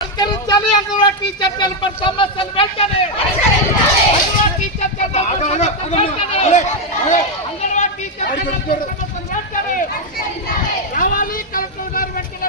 పరిష్కరించాలి టీచర్ సమస్యలు వెంటనే టీచర్ రావాలి కలెక్టర్ గారు వెంటనే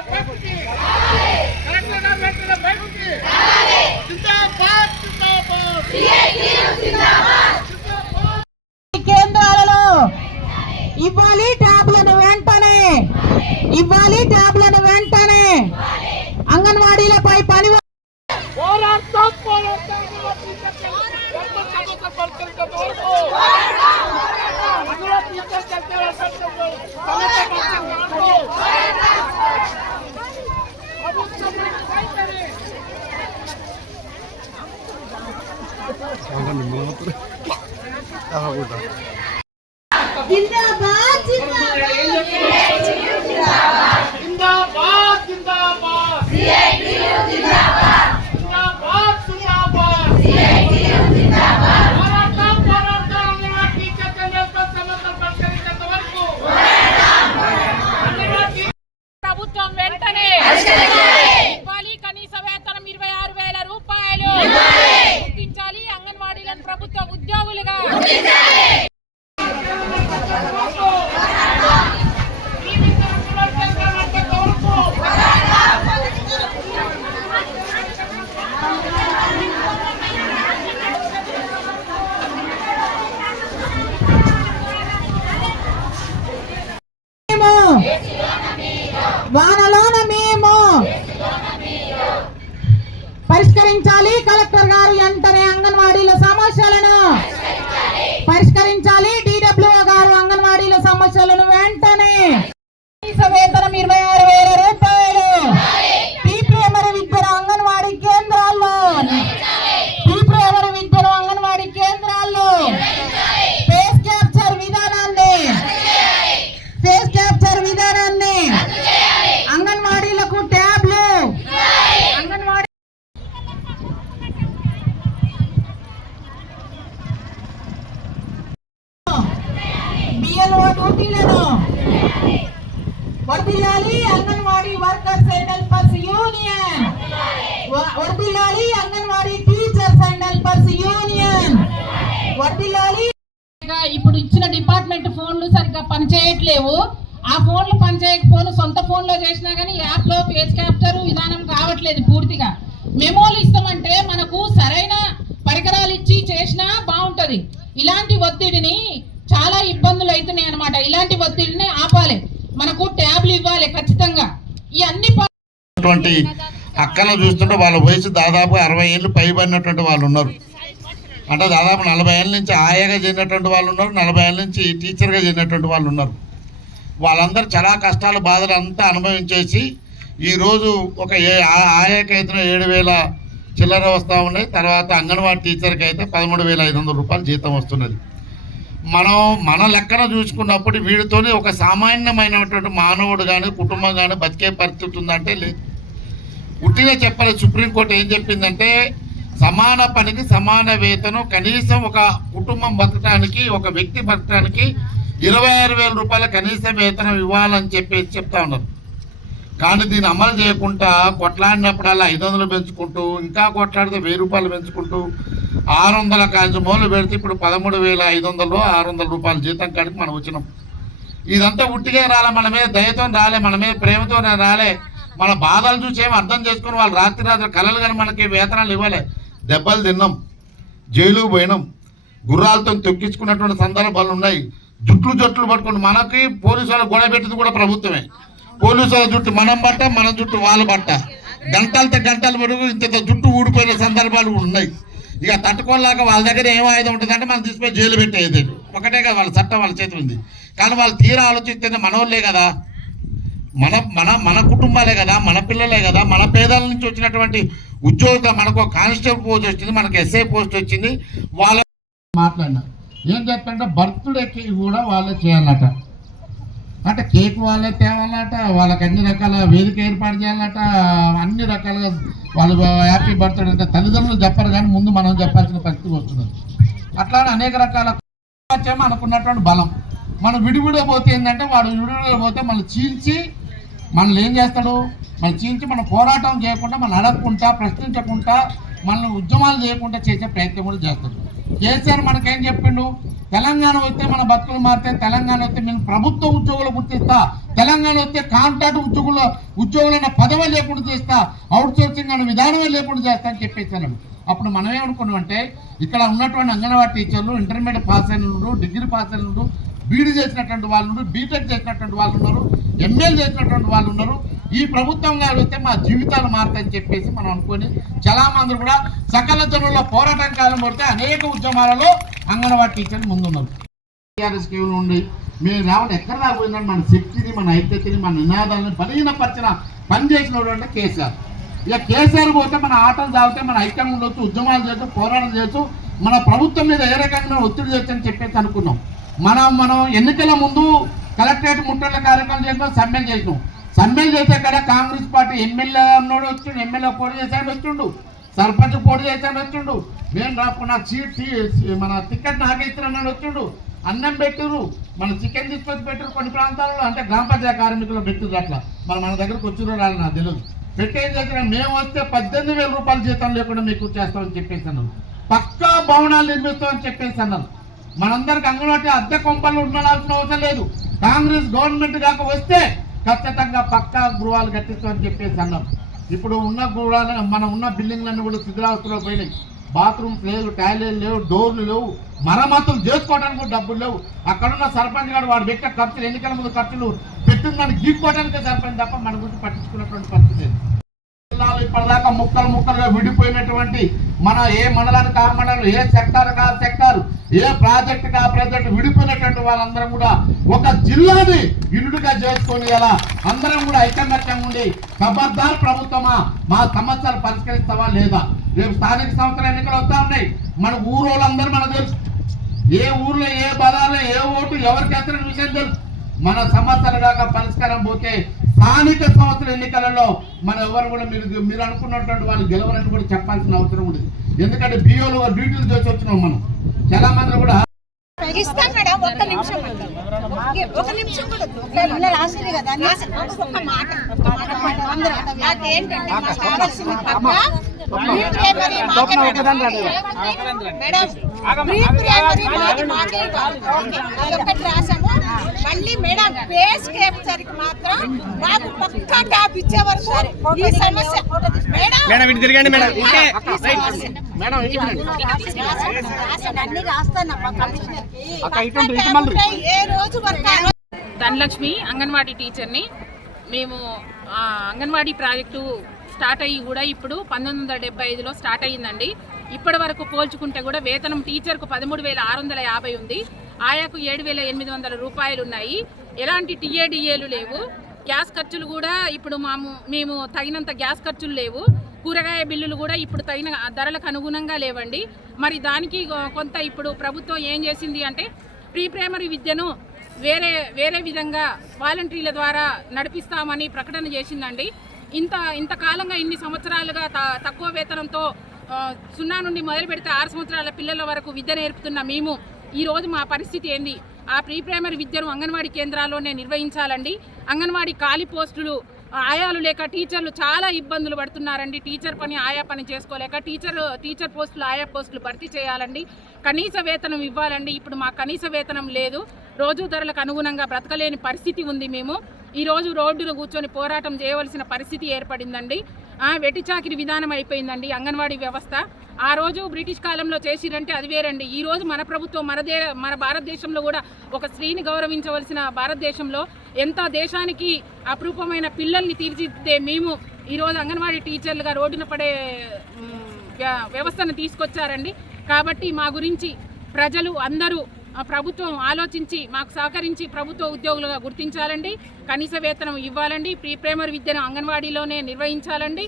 ఇప్పుడు ఇచ్చిన డిపార్ట్మెంట్ ఫోన్లు సరిగ్గా పనిచేయట్లేవు. ఆ ఫోన్లు పనిచేయకపోను సొంత ఫోన్లో చేసినా కానీ యాప్లో పేజ్ క్యాప్చర్ విధానం కావట్లేదు పూర్తిగా. మెమోలు ఇస్తామంటే మనకు సరైన పరికరాలు ఇచ్చి చేసినా బాగుంటది. ఇలాంటి ఒత్తిడిని చాలా ఇబ్బందులు అవుతున్నాయి అన్నమాట. ఇలాంటి ఒత్తిడిని ఆపాలి. మనకు ట్యాబ్లు ఇవ్వాలి ఖచ్చితంగా. ఈ అన్ని అక్కలను చూస్తుంటే వాళ్ళ వయసు దాదాపు అరవై ఏళ్ళు పైబడినటువంటి వాళ్ళు ఉన్నారు. అంటే దాదాపు నలభై ఏళ్ళ నుంచి ఆయాగా చేరినటువంటి వాళ్ళు ఉన్నారు నలభై ఏళ్ళ నుంచి టీచర్గా చేరినటువంటి వాళ్ళు ఉన్నారు. వాళ్ళందరూ చాలా కష్టాలు బాధలు అంతా అనుభవించేసి ఈరోజు ఒక ఏ ఆ- ఆయాకైతే ఏడు వేల చిల్లర వస్తూ ఉన్నాయి తర్వాత అంగన్వాడీ టీచర్కి అయితే పదమూడు వేల ఐదు వందల రూపాయలు జీతం వస్తున్నది. మనం మన లెక్కన చూసుకున్నప్పుడు వీడితోనే ఒక సామాన్యమైనటువంటి మానవుడు కానీ కుటుంబం కానీ బతికే పరిస్థితి ఉందంటే లేదు. ఉట్టిగా చెప్పాలి సుప్రీంకోర్టు ఏం చెప్పిందంటే సమాన పనికి సమాన వేతనం కనీసం ఒక కుటుంబం బతకడానికి ఒక వ్యక్తి బతకడానికి ఇరవై ఆరు వేల రూపాయల కనీస వేతనం ఇవ్వాలని చెప్పేసి చెప్తా ఉన్నారు. కానీ దీన్ని అమలు చేయకుండా కొట్లాడినప్పుడల్లా ఐదు వందలు పెంచుకుంటూ ఇంకా కొట్లాడితే వెయ్యి రూపాయలు పెంచుకుంటూ ఆరు వందల కాంచి మూలు పెడితే ఇప్పుడు పదమూడు వేల ఐదు వందలు ఆరు వందల రూపాయల జీతం కాడికి మనం వచ్చినాం. ఇదంతా ఉట్టిగా రాలే మనమే దయతో రాలే మనమే ప్రేమతో రాలే. మన బాధలు చూసి ఏమి అర్థం చేసుకుని వాళ్ళు రాత్రి రాత్రి కళలు కానీ మనకి వేతనాలు ఇవ్వలే. దెబ్బలు తిన్నాం జైలు పోయినాం. గుర్రాలతో తొక్కించుకున్నటువంటి సందర్భాలు ఉన్నాయి. జుట్లు జట్లు పట్టుకుని మనకి పోలీసు వాళ్ళు గొడవ పెట్టింది కూడా ప్రభుత్వమే. పోలీసు వాళ్ళ జుట్టు మనం బట్ట మన జుట్టు వాళ్ళ బట్ట గంటలతో గంటలు వరకు ఇంత జుట్టు ఊడిపోయిన సందర్భాలు కూడా ఉన్నాయి. ఇక తట్టుకోలేక వాళ్ళ దగ్గర ఏం ఆయుధం ఉంటుందంటే మనం తీసుకుపోయి జైలు పెట్టేది. ఒకటే కదా వాళ్ళ చట్టం వాళ్ళ చేతి ఉంది. కానీ వాళ్ళు తీరా ఆలోచిస్తే మనోళ్ళే కదా. మన మన మన కుటుంబాలే కదా మన పిల్లలే కదా. మన పేదల నుంచి వచ్చినటువంటి ఉద్యోగం మనకు కానిస్టేబుల్ పోస్ట్ వచ్చింది మనకు ఎస్ఐ పోస్ట్ వచ్చింది వాళ్ళ మాట్లాడినారు. ఏం చెప్పంటే బర్త్డేకి కూడా వాళ్ళే చేయాలట. అంటే కేక్ వాళ్ళే తేవాలట వాళ్ళకి అన్ని రకాల వేదిక ఏర్పాటు చేయాలట అన్ని రకాలుగా వాళ్ళు హ్యాపీ బర్త్డే అంటే తల్లిదండ్రులు చెప్పరు కానీ ముందు మనం చెప్పాల్సిన పరిస్థితి వస్తున్నది అట్లానే అనేక రకాల అనుకున్నటువంటి బలం. మనం విడివిడబోతే పోతే ఏంటంటే వాడు విడివిడిగా పోతే మనం చీల్చి మనల్ని ఏం చేస్తాడు? మన చీల్చి మనం పోరాటం చేయకుండా మనం అడగకుండా ప్రశ్నించకుండా మనల్ని ఉద్యమాలు చేయకుండా చేసే ప్రయత్నం కూడా చేస్తాడు. కేసీఆర్ మనకేం చెప్పిండు? తెలంగాణ వస్తే మన బతుకులు మారితే తెలంగాణ వస్తే మేము ప్రభుత్వ ఉద్యోగులు గుర్తిస్తా తెలంగాణ వస్తే కాంట్రాక్ట్ ఉద్యోగులు ఉద్యోగులైన పదవి లేకుండా చేస్తా అవుట్ సోర్సింగ్ అనే విధానమే లేకుండా చేస్తా అని చెప్పేసాను అప్పుడు మనం ఏమనుకున్నామంటే ఇక్కడ ఉన్నటువంటి అంగన్వాడీ టీచర్లు ఇంటర్మీడియట్ పాస్ అయిన డిగ్రీ పాస్ అయిన బీడీ చేసినటువంటి వాళ్ళు బీటెక్ చేసినటువంటి వాళ్ళు ఉన్నారు. ఎమ్మెల్యే చేసినటువంటి వాళ్ళు ఉన్నారు. ఈ ప్రభుత్వం గారు వస్తే మా జీవితాలు మారుతాయని చెప్పేసి మనం అనుకొని చాలా కూడా సకల జనుల పోరాటం కాలం పడితే అనేక ఉద్యమాలలో అంగన్వాడీ టీచర్లు ముందున్నారు. టీఆర్ఎస్ కేవలం నుండి మేము రావడం ఎక్కడ రాకపోయిందని మన శక్తిని మన ఐక్యతని మన నినాదాలను బలహీనపరిచిన పని చేసినటువంటి కేసీఆర్. ఇక కేసీఆర్ పోతే మన ఆటలు తాగితే మన ఐక్యంగా ఉండొచ్చు ఉద్యమాలు చేయొచ్చు పోరాటం చేయొచ్చు. మన ప్రభుత్వం మీద ఏ రకంగా ఒత్తిడి చేయొచ్చని చెప్పేసి అనుకున్నాం. మనం మనం ఎన్నికల ముందు కలెక్టరేట్ ముట్టల కార్యక్రమం చేసినాం సమ్మెలు చేసినాం. సమ్మెలు చేసే కాడ కాంగ్రెస్ పార్టీ ఎమ్మెల్యే అన్నోడు వచ్చిండు. ఎమ్మెల్యే పోటీ చేశాను వచ్చిండు. సర్పంచ్ పోటీ చేశాను వచ్చిండు. నేను రాకుండా సీట్ మన టికెట్ నాకేస్తున్నాను వచ్చిండు. అన్నం పెట్టిరు మన చికెన్ తీసుకొచ్చి పెట్టారు కొన్ని ప్రాంతాలలో. అంటే గ్రామ పంచాయతీ కార్మికులు పెట్టిరు అట్లా. మన మన దగ్గరకు వచ్చిరో రాలి నాకు తెలియదు పెట్టేం చేసిన మేము వస్తే పద్దెనిమిది వేల రూపాయల జీతం లేకుండా మీకు చేస్తామని చెప్పేసి అన్నారు. పక్కా భవనాలు నిర్మిస్తామని చెప్పేసి అన్నారు. మనందరికి అంగన్వాడీ అద్దె కొంపలు ఉండాల్సిన అవసరం లేదు. కాంగ్రెస్ గవర్నమెంట్ కాక వస్తే ఖచ్చితంగా పక్కా గృహాలు కట్టిస్తామని చెప్పేసి అన్నాం. ఇప్పుడు ఉన్న గృహాలు మనం ఉన్న బిల్డింగ్లన్నీ కూడా శిథిరావస్థలో పోయినాయి. బాత్రూమ్స్ లేవు టాయిలెట్ లేవు డోర్లు లేవు. మరమ్మతులు చేసుకోవడానికి డబ్బులు లేవు. అక్కడున్న సర్పంచ్ గారు వాడు పెట్టిన ఖర్చులు ఎన్నికల ముందు ఖర్చులు పెట్టిందని గీక్కోవడానికే సర్పంచ్ తప్ప మన గురించి పట్టించుకున్నటువంటి పరిస్థితి ఇప్పటిదాకా ముక్కలు ముక్కలుగా విడిపోయినటువంటి మన ఏ మండలానికి ఆ మండలం ఏ సెక్టార్ కా సెక్టార్ ఏ ప్రాజెక్ట్ కా ప్రాజెక్ట్ విడిపోయినటువంటి వాళ్ళందరం కూడా ఒక జిల్లాని ఇల్లుగా చేసుకొని ఎలా అందరం కూడా ఐకమత్యం ఉండి ఖబర్దార్ ప్రభుత్వమా మా సమస్యలు పరిష్కరిస్తావా లేదా? రేపు స్థానిక సంస్థల ఎన్నికలు వస్తా ఉన్నాయి. మన ఊరోళ్ళందరూ మనకు తెలుసు. ఏ ఊర్లో ఏ బలాల్లో ఏ ఓటు ఎవరికి వేస్తున్న విషయం తెలుసు? మన సమస్యలు కాక పరిష్కారం పోతే స్థానిక సంస్థల ఎన్నికలలో మన ఎవరు కూడా మీరు మీరు అనుకున్నటువంటి వాళ్ళు గెలవరని కూడా చెప్పాల్సిన అవసరం ఉంది ఎందుకంటే బిఓలు డ్యూటీలు చేసి వచ్చినాం మనం. చాలా మంది కూడా ఇస్తాం మేడం ఒక్క నిమిషం ఒక నిమిషం కూడా రాసింది కదా ఒక్క మాట. నాకేంటంటే మాకు కావాల్సింది పక్క. ప్రీ ప్రైమరీ మాకే మేడం. మేడం ప్రీ ప్రైమరీ మాది మాకే ఇవ్వాలి. ఓకే. అదొకటి రాసాము మళ్ళీ మేడం బేస్ కేప్ సరికి మాత్రం మాకు పక్కా ట్యాప్ ఇచ్చే వరకు ఈ సమస్య మేడం ఇటు తిరగండి. అన్ని రాస్తానమ్మా కమిషనర్కి. ఏ రోజు వరకు ధనలక్ష్మి అంగన్వాడీ టీచర్ని మేము ఆ, అంగన్వాడీ ప్రాజెక్టు స్టార్ట్ అయ్యి కూడా ఇప్పుడు పంతొమ్మిది వందల డెబ్బై ఐదులో స్టార్ట్ అయ్యిందండి. ఇప్పటి వరకు పోల్చుకుంటే కూడా వేతనం టీచర్కు పదమూడు వేల ఆరు వందల యాభై ఉంది. ఆయాకు ఏడు వేల ఎనిమిది వందల రూపాయలు ఉన్నాయి. ఎలాంటి టీఏడిఏలు లేవు. గ్యాస్ ఖర్చులు కూడా ఇప్పుడు మాము మేము తగినంత గ్యాస్ ఖర్చులు లేవు. కూరగాయ బిల్లులు కూడా ఇప్పుడు తగిన ధరలకు అనుగుణంగా లేవండి. మరి దానికి కొంత ఇప్పుడు ప్రభుత్వం ఏం చేసింది అంటే ప్రీ ప్రైమరీ విద్యను వేరే వేరే విధంగా వాలంటీర్ల ద్వారా నడిపిస్తామని ప్రకటన చేసిందండి. ఇంత ఇంతకాలంగా ఇన్ని సంవత్సరాలుగా త- తక్కువ వేతనంతో సున్నా నుండి మొదలు పెడితే ఆరు సంవత్సరాల పిల్లల వరకు విద్య నేర్పుతున్న మేము ఈరోజు మా పరిస్థితి ఏంది? ఆ ప్రీ ప్రైమరీ విద్యను అంగన్వాడీ కేంద్రాల్లోనే నిర్వహించాలండి. అంగన్వాడీ ఖాళీ పోస్టులు ఆయాలు లేక టీచర్లు చాలా ఇబ్బందులు పడుతున్నారండి. టీచర్ పని ఆయా పని చేసుకోలేక టీచర్ టీచర్ పోస్టులు ఆయా పోస్టులు భర్తీ చేయాలండి. కనీస వేతనం ఇవ్వాలండి. ఇప్పుడు మా కనీస వేతనం లేదు. రోజు ధరలకు అనుగుణంగా బ్రతకలేని పరిస్థితి ఉంది మేము. ఈరోజు రోడ్డును కూర్చొని పోరాటం చేయవలసిన పరిస్థితి ఏర్పడిందండి. వెట్టి చాకిరి విధానం అయిపోయిందండి అంగన్వాడీ వ్యవస్థ. ఆ రోజు బ్రిటిష్ కాలంలో చేసిరంటే అది వేరండి. ఈ రోజు మన ప్రభుత్వం మన దే మన భారతదేశంలో కూడా ఒక స్త్రీని గౌరవించవలసిన భారతదేశంలో ఎంత దేశానికి అపురూపమైన పిల్లల్ని తీర్చిదిద్దే మేము ఈరోజు అంగన్వాడీ టీచర్లుగా రోడ్డున పడే వ్య- వ్యవస్థను తీసుకొచ్చారండి. కాబట్టి మా గురించి ప్రజలు అందరూ ప్రభుత్వం ఆలోచించి మాకు సహకరించి ప్రభుత్వ ఉద్యోగులుగా గుర్తించాలండి. కనీస వేతనం ఇవ్వాలండి. ప్రీ ప్రైమరీ విద్యను అంగన్వాడీలోనే నిర్వహించాలండి.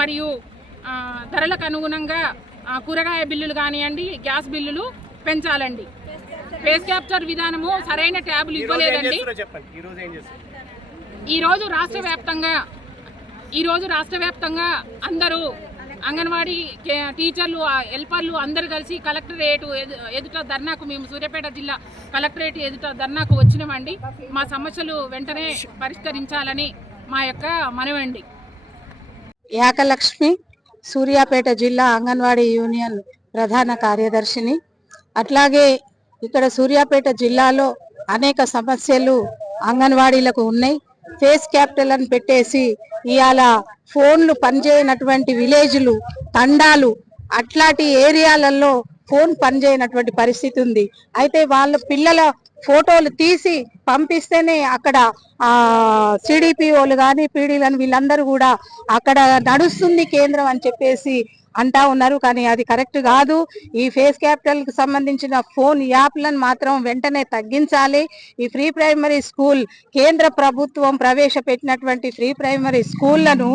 మరియు ధరలకు అనుగుణంగా కూరగాయ బిల్లులు కానివ్వండి గ్యాస్ బిల్లులు పెంచాలండి. ఫేస్ క్యాప్చర్ విధానము సరైన ట్యాబులు ఇవ్వలేదండి. ఈరోజు రాష్ట్ర వ్యాప్తంగా ఈరోజు రాష్ట్ర వ్యాప్తంగా అందరూ అంగన్వాడీ టీచర్లు హెల్పర్లు అందరు కలిసి కలెక్టరేట్ ఎదు- ఎదుట ధర్నాకు మేము సూర్యాపేట జిల్లా కలెక్టరేట్ ఎదుట ధర్నాకు వచ్చినామండి. మా సమస్యలు వెంటనే పరిష్కరించాలని మా యొక్క మనవండి యాకలక్ష్మి సూర్యాపేట జిల్లా అంగన్వాడీ యూనియన్ ప్రధాన కార్యదర్శిని. అట్లాగే ఇక్కడ సూర్యాపేట జిల్లాలో అనేక సమస్యలు అంగన్వాడీలకు ఉన్నాయి. ఫేస్ క్యాపిటల్ అని పెట్టేసి ఇవాళ ఫోన్లు పనిచేయనటువంటి విలేజ్లు తండాలు అట్లాంటి ఏరియాలలో ఫోన్ పనిచేయనటువంటి పరిస్థితి ఉంది. అయితే వాళ్ళ పిల్లల ఫోటోలు తీసి పంపిస్తేనే అక్కడ సిడిపిఓలు కానీ పీడీలను వీళ్ళందరూ కూడా అక్కడ నడుస్తుంది కేంద్రం అని చెప్పేసి అంటా ఉన్నారు కానీ అది కరెక్ట్ కాదు. ఈ ఫేస్ క్యాపిటల్కి సంబంధించిన ఫోన్ యాప్లను మాత్రం వెంటనే తగ్గించాలి. ఈ ప్రీ ప్రైమరీ స్కూల్ కేంద్ర ప్రభుత్వం ప్రవేశపెట్టినటువంటి ప్రీ ప్రైమరీ స్కూళ్ళను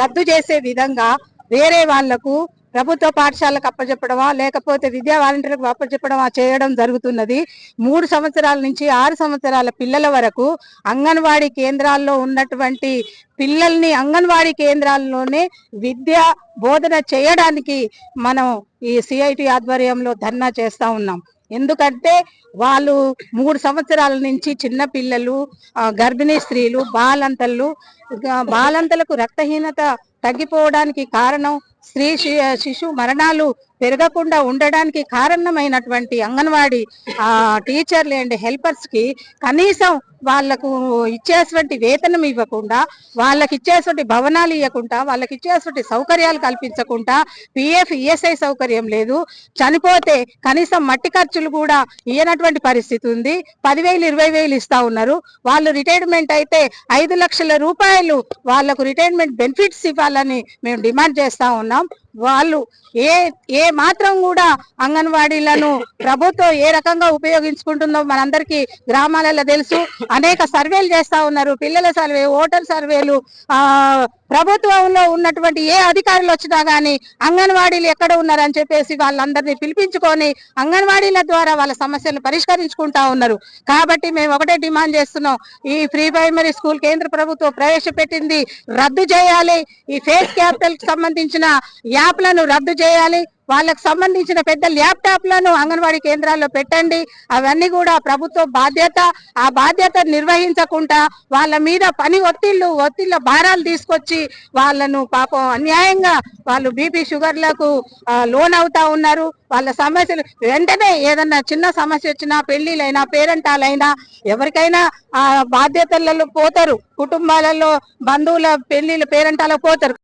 రద్దు చేసే విధంగా వేరే వాళ్ళకు ప్రభుత్వ పాఠశాలకు అప్పచెప్పడమా లేకపోతే విద్యా వాలంటీర్లకు అప్పచెప్పడమా చేయడం జరుగుతున్నది. మూడు సంవత్సరాల నుంచి ఆరు సంవత్సరాల పిల్లల వరకు అంగన్వాడీ కేంద్రాల్లో ఉన్నటువంటి పిల్లల్ని అంగన్వాడీ కేంద్రాల్లోనే విద్య బోధన చేయడానికి మనం ఈ సిఐటి ఆధ్వర్యంలో ధర్నా చేస్తా ఉన్నాం. ఎందుకంటే వాళ్ళు మూడు సంవత్సరాల నుంచి చిన్న పిల్లలు గర్భిణీ స్త్రీలు బాలంతలు బాలంతలకు రక్తహీనత తగ్గిపోవడానికి కారణం స్త్రీ శిశు మరణాలు పెరగకుండా ఉండడానికి కారణమైనటువంటి అంగన్వాడీ ఆ టీచర్లు అండ్ హెల్పర్స్కి కనీసం వాళ్ళకు ఇచ్చేటువంటి వేతనం ఇవ్వకుండా వాళ్ళకి ఇచ్చేటువంటి భవనాలు ఇవ్వకుండా వాళ్ళకి ఇచ్చేటువంటి సౌకర్యాలు కల్పించకుండా పిఎఫ్ ఈఎస్ఐ సౌకర్యం లేదు. చనిపోతే కనీసం మట్టి ఖర్చులు కూడా ఇయ్యనటువంటి పరిస్థితి ఉంది. పదివేలు ఇరవై వేలు ఇస్తా ఉన్నారు. వాళ్ళు రిటైర్మెంట్ అయితే ఐదు లక్షల రూపాయలు వాళ్ళకు రిటైర్మెంట్ బెనిఫిట్స్ ఇవ్వాలని మేము డిమాండ్ చేస్తా ఉన్నాం. వాళ్ళు ఏ ఏ మాత్రం కూడా అంగన్వాడీలను ప్రభుత్వం ఏ రకంగా ఉపయోగించుకుంటుందో మనందరికీ గ్రామాలలో తెలుసు. అనేక సర్వేలు చేస్తా ఉన్నారు. పిల్లల సర్వే ఓటర్ సర్వేలు ఆ ప్రభుత్వంలో ఉన్నటువంటి ఏ అధికారులు వచ్చినా కానీ అంగన్వాడీలు ఎక్కడ ఉన్నారని చెప్పేసి వాళ్ళందరినీ పిలిపించుకొని అంగన్వాడీల ద్వారా వాళ్ళ సమస్యలు పరిష్కరించుకుంటా ఉన్నారు. కాబట్టి మేము ఒకటే డిమాండ్ చేస్తున్నాం. ఈ ప్రీ ప్రైమరీ స్కూల్ కేంద్ర ప్రభుత్వం ప్రవేశపెట్టింది రద్దు చేయాలి. ఈ ఫేస్ క్యాపిటల్ సంబంధించిన యాప్లను రద్దు చేయాలి. వాళ్ళకు సంబంధించిన పెద్ద ల్యాప్టాప్లను అంగన్వాడీ కేంద్రాల్లో పెట్టండి. అవన్నీ కూడా ప్రభుత్వ బాధ్యత. ఆ బాధ్యత నిర్వహించకుండా వాళ్ళ మీద పని ఒత్తిళ్ళు ఒత్తిళ్ళ భారాలు తీసుకొచ్చి వాళ్ళను పాపం అన్యాయంగా వాళ్ళు బీపీ షుగర్లకు లోన్ అవుతా ఉన్నారు. వాళ్ళ సమస్యలు వెంటనే ఏదన్నా చిన్న సమస్య వచ్చినా పెళ్ళిలైనా పేరెంటాలైనా ఎవరికైనా ఆ బాధ్యతలలో పోతారు. కుటుంబాలలో బంధువుల పెళ్ళిళ్ళు పేరెంటాలకు పోతారు.